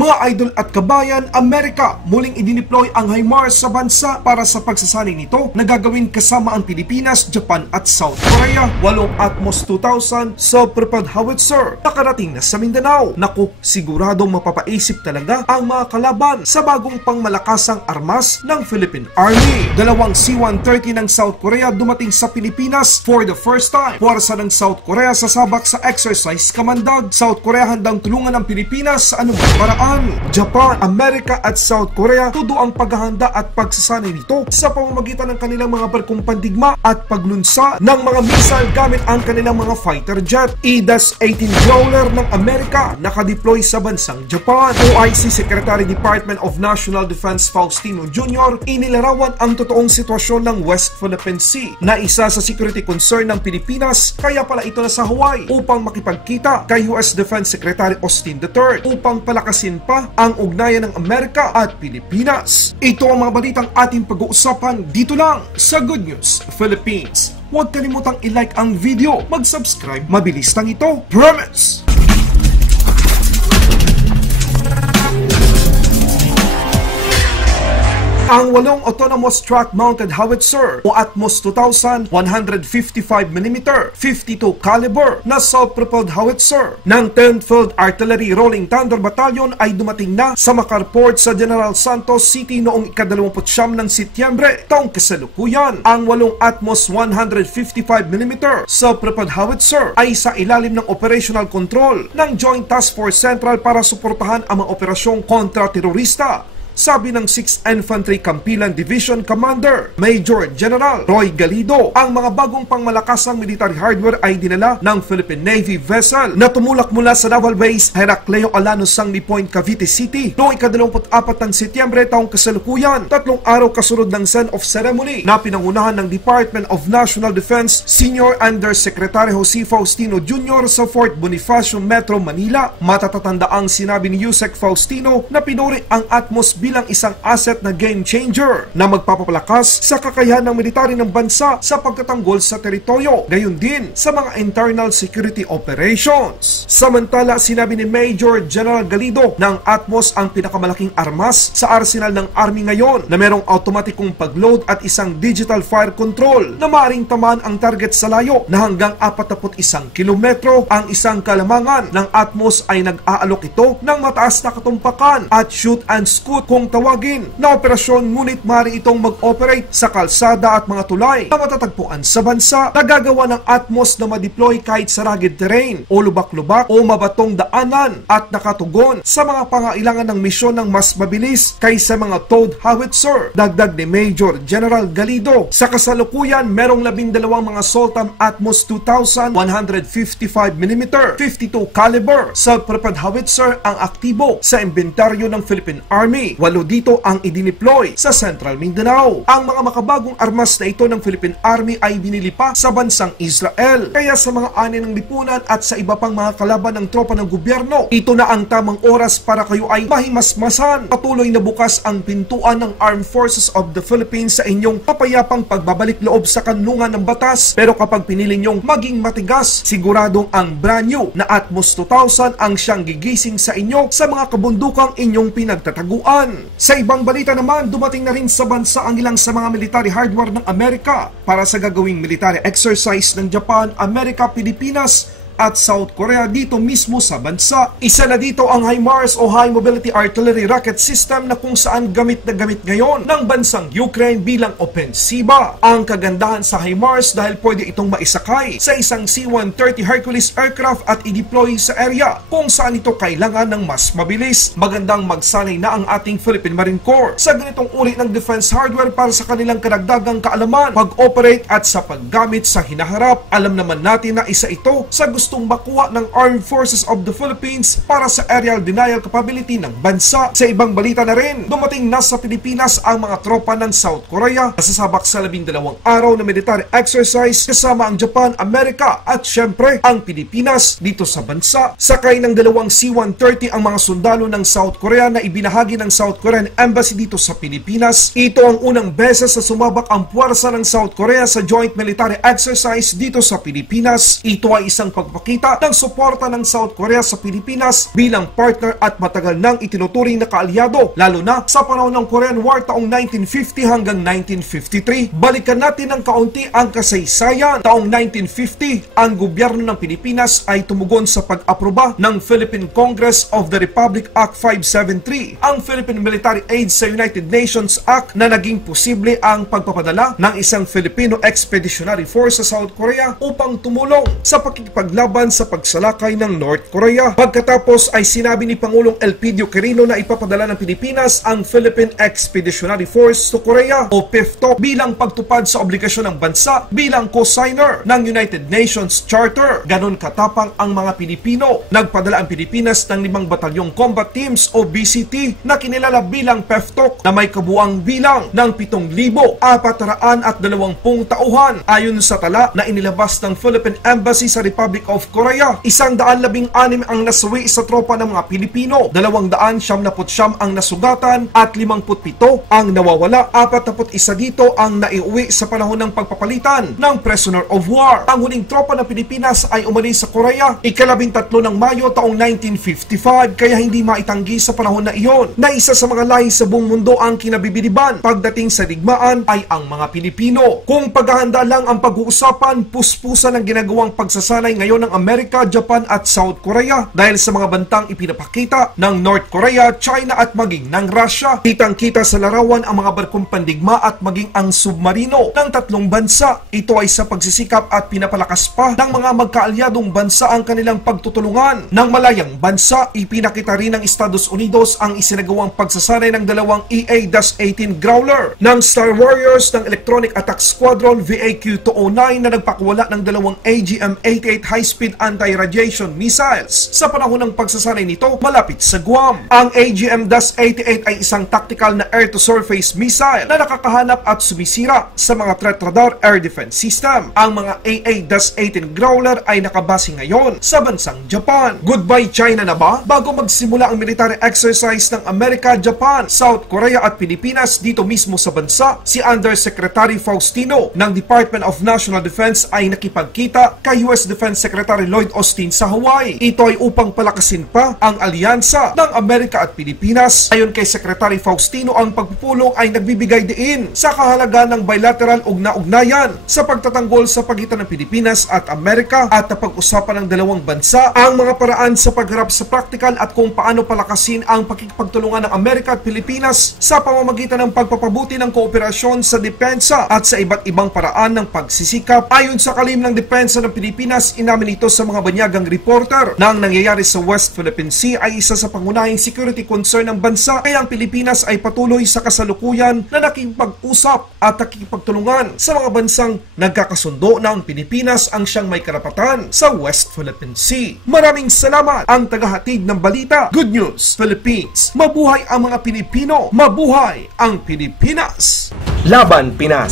Mga idol at kabayan, Amerika muling idineploy ang HIMARS sa bansa para sa pagsasanay nito na gagawin kasama ang Pilipinas, Japan at South Korea. 8 Atmos 2000 self-propelled howitzer nakarating na sa Mindanao. Naku, siguradong mapapaisip talaga ang mga kalaban sa bagong pangmalakasang armas ng Philippine Army. 2 C-130 ng South Korea dumating sa Pilipinas for the first time. Puwersa ng South Korea sasabak sa exercise kamandag. South Korea handang tulungan ang Pilipinas sa anumang paraan. Japan, Amerika at South Korea tudo ang paghahanda at pagsasanay nito sa pamamagitan ng kanilang mga barkong pandigma at paglunsa ng mga missile gamit ang kanilang mga fighter jet. EDAS-18 Growler ng Amerika nakadeploy sa bansang Japan. OIC Secretary Department of National Defense Faustino Jr. inilarawan ang totoong sitwasyon ng West Philippine Sea na isa sa security concern ng Pilipinas, kaya pala ito nasa Hawaii upang makipagkita kay US Defense Secretary Austin III upang palakasin pa ang ugnayan ng Amerika at Pilipinas. Ito ang mga balitang ating pag-uusapan dito lang sa Good News Philippines. Huwag kalimutang i-like ang video, mag-subscribe, mabilis lang ito. Promise! Ang 8 autonomous track-mounted howitzer o Atmos 2000 155mm 52 caliber na self-propelled howitzer ng 10th Field Artillery Rolling Thunder Battalion ay dumating na sa Macar Port sa General Santos City noong ika-29 ng Setyembre taong kasalukuyan. Ang 8 Atmos 155mm self-propelled howitzer ay sa ilalim ng operational control ng Joint Task Force Central para suportahan ang mga operasyong kontra-terorista, sabi ng 6th Infantry Campilan Division Commander Major General Roy Galido. Ang mga bagong pangmalakasang military hardware ay dinala ng Philippine Navy vessel na tumulak mula sa Naval Base Heracleo Alano, Sangley Point, Cavite City noong ika-24 ng Setyembre taong kasalukuyan. 3 araw kasunod ng send-off ceremony na pinangunahan ng Department of National Defense Senior Undersecretary Jose Faustino Jr. sa Fort Bonifacio, Metro Manila. Matatatanda ang sinabi ni Yusek Faustino na pinuri ang Atmos bilang isang asset na game changer na magpapalakas sa kakayahan ng military ng bansa sa pagtatanggol sa teritoryo, gayon din sa mga internal security operations. Samantala, sinabi ni Major General Galido na ang Atmos ang pinakamalaking armas sa arsenal ng Army ngayon na merong automatikong pagload at isang digital fire control na maaaring tamaan ang target sa layo na hanggang 41 kilometro. Ang isang kalamangan ng Atmos ay nag-aalok ito ng mataas na katumpakan at shoot and scoot kung tawagin na operasyon, ngunit maaari itong mag-operate sa kalsada at mga tulay na matatagpuan sa bansa. Nagagawa ng Atmos na ma-deploy kahit sa rugged terrain o lubak-lubak o mabatong daanan at nakatugon sa mga pangailangan ng misyon ng mas mabilis kaysa mga towed howitzer. Dagdag ni Major General Galido, sa kasalukuyan merong 12 mga Soltam Atmos 2000 155mm 52 caliber self-propelled howitzer ang aktibo sa inventaryo ng Philippine Army. 8 dito ang idineploy sa Central Mindanao. Ang mga makabagong armas na ito ng Philippine Army ay binili pa sa bansang Israel. Kaya sa mga ani ng lipunan at sa iba pang mga kalaban ng tropa ng gobyerno, ito na ang tamang oras para kayo ay mahimasmasan. Patuloy na bukas ang pintuan ng Armed Forces of the Philippines sa inyong papayapang pagbabalik loob sa kanlungan ng batas. Pero kapag pinili nyong maging matigas, siguradong ang brand new na Atmos 2000 ang siyang gigising sa inyo sa mga kabundukang inyong pinagtataguan. Sa ibang balita naman, dumating na rin sa bansa ang ilang sa mga military hardware ng Amerika para sa gagawing military exercise ng Japan, Amerika, Pilipinas at South Korea dito mismo sa bansa. Isa na dito ang HIMARS o High Mobility Artillery Rocket System na kung saan gamit na gamit ngayon ng bansang Ukraine bilang opensiba. Ang kagandahan sa HIMARS dahil pwede itong maisakay sa isang C-130 Hercules aircraft at i-deploy sa area kung saan ito kailangan ng mas mabilis. Magandang magsanay na ang ating Philippine Marine Corps sa ganitong uri ng defense hardware para sa kanilang karagdagang kaalaman, pag-operate at sa paggamit sa hinaharap. Alam naman natin na isa ito sa gustong makuha ng Armed Forces of the Philippines para sa aerial denial capability ng bansa. Sa ibang balita na rin, dumating na sa Pilipinas ang mga tropa ng South Korea. Nasasabak sa 12 araw na military exercise kasama ang Japan, Amerika at syempre ang Pilipinas dito sa bansa. Sakay ng 2 C-130 ang mga sundalo ng South Korea na ibinahagi ng South Korean Embassy dito sa Pilipinas. Ito ang unang beses sa sumabak ang puwersa ng South Korea sa joint military exercise dito sa Pilipinas. Ito ay isang pagpapakita ng suporta ng South Korea sa Pilipinas bilang partner at matagal nang itinuturing na kaalyado, lalo na sa panahon ng Korean War taong 1950 hanggang 1953. Balikan natin ng kaunti ang kasaysayan. Taong 1950, ang gobyerno ng Pilipinas ay tumugon sa pag-aproba ng Philippine Congress of the Republic Act 573, ang Philippine Military Aid sa United Nations Act na naging posible ang pagpapadala ng isang Filipino Expeditionary Force sa South Korea upang tumulong sa pakikipaglaban sa pagsalakay ng North Korea. Pagkatapos ay sinabi ni Pangulong Elpidio Quirino na ipapadala ng Pilipinas ang Philippine Expeditionary Force to Korea o PEFTO bilang pagtupad sa obligasyon ng bansa bilang co-signer ng United Nations Charter. Ganon katapang ang mga Pilipino. Nagpadala ang Pilipinas ng 5 batalyong combat teams o BCT na kinilala bilang PEFTO na may kabuang bilang ng 7,420 tauhan. Ayon sa tala na inilabas ng Philippine Embassy sa Republic of Korea, 116 ang nasawi sa tropa ng mga Pilipino, 279 ang nasugatan at 57 ang nawawala. 41 dito ang naiuwi sa panahon ng pagpapalitan ng prisoner of war. Ang huling tropa ng Pilipinas ay umalis sa Korea ika-13 ng Mayo taong 1955, kaya hindi maitanggi sa panahon na iyon na isa sa mga lahi sa buong mundo ang kinabibiliban pagdating sa digmaan ay ang mga Pilipino. Kung paghahanda lang ang pag-uusapan, puspusan ang ginagawang pagsasanay ngayon ng Amerika, Japan at South Korea dahil sa mga bantang ipinapakita ng North Korea, China at maging ng Russia. Kitang-kita sa larawan ang mga barkong pandigma at maging ang submarino ng tatlong bansa. Ito ay sa pagsisikap at pinapalakas pa ng mga magkaalyadong bansa ang kanilang pagtutulungan. Ng malayang bansa, ipinakita rin ng Estados Unidos ang isinagawang pagsasanay ng dalawang EA-18 Growler ng Star Warriors ng Electronic Attack Squadron VAQ-209 na nagpakawala ng dalawang AGM-88 high-speed anti-radiation missiles sa panahon ng pagsasanay nito malapit sa Guam. Ang AGM-88 ay isang tactical na air-to-surface missile na nakakahanap at sumisira sa mga threat radar air defense system. Ang mga AA-18 Growler ay nakabase ngayon sa bansang Japan. Goodbye China na ba? Bago magsimula ang military exercise ng Amerika, Japan, South Korea at Pilipinas dito mismo sa bansa, si Undersecretary Faustino ng Department of National Defense ay nakipagkita kay US Defense Secretary Lloyd Austin sa Hawaii. Ito ay upang palakasin pa ang alyansa ng Amerika at Pilipinas. Ayon kay Secretary Faustino, ang pagpupulong ay nagbibigay diin sa kahalagaan ng bilateral ugna-ugnayan sa pagtatanggol sa pagitan ng Pilipinas at Amerika at napag-usapan ng dalawang bansa ang mga paraan sa pagharap sa praktikal at kung paano palakasin ang pakikipagtulungan ng Amerika at Pilipinas sa pamamagitan ng pagpapabuti ng kooperasyon sa depensa at sa iba't ibang paraan ng pagsisikap. Ayon sa kalim ng depensa ng Pilipinas, inamin ito sa mga banyagang reporter na ang nangyayari sa West Philippine Sea ay isa sa pangunahing security concern ng bansa, kaya ang Pilipinas ay patuloy sa kasalukuyan na nakikipag-usap at nakikipagtulungan sa mga bansang nagkakasundo na ang Pilipinas ang siyang may karapatan sa West Philippine Sea. Maraming salamat ang tagahatid ng balita. Good News Philippines. Mabuhay ang mga Pilipino. Mabuhay ang Pilipinas. Laban Pinas.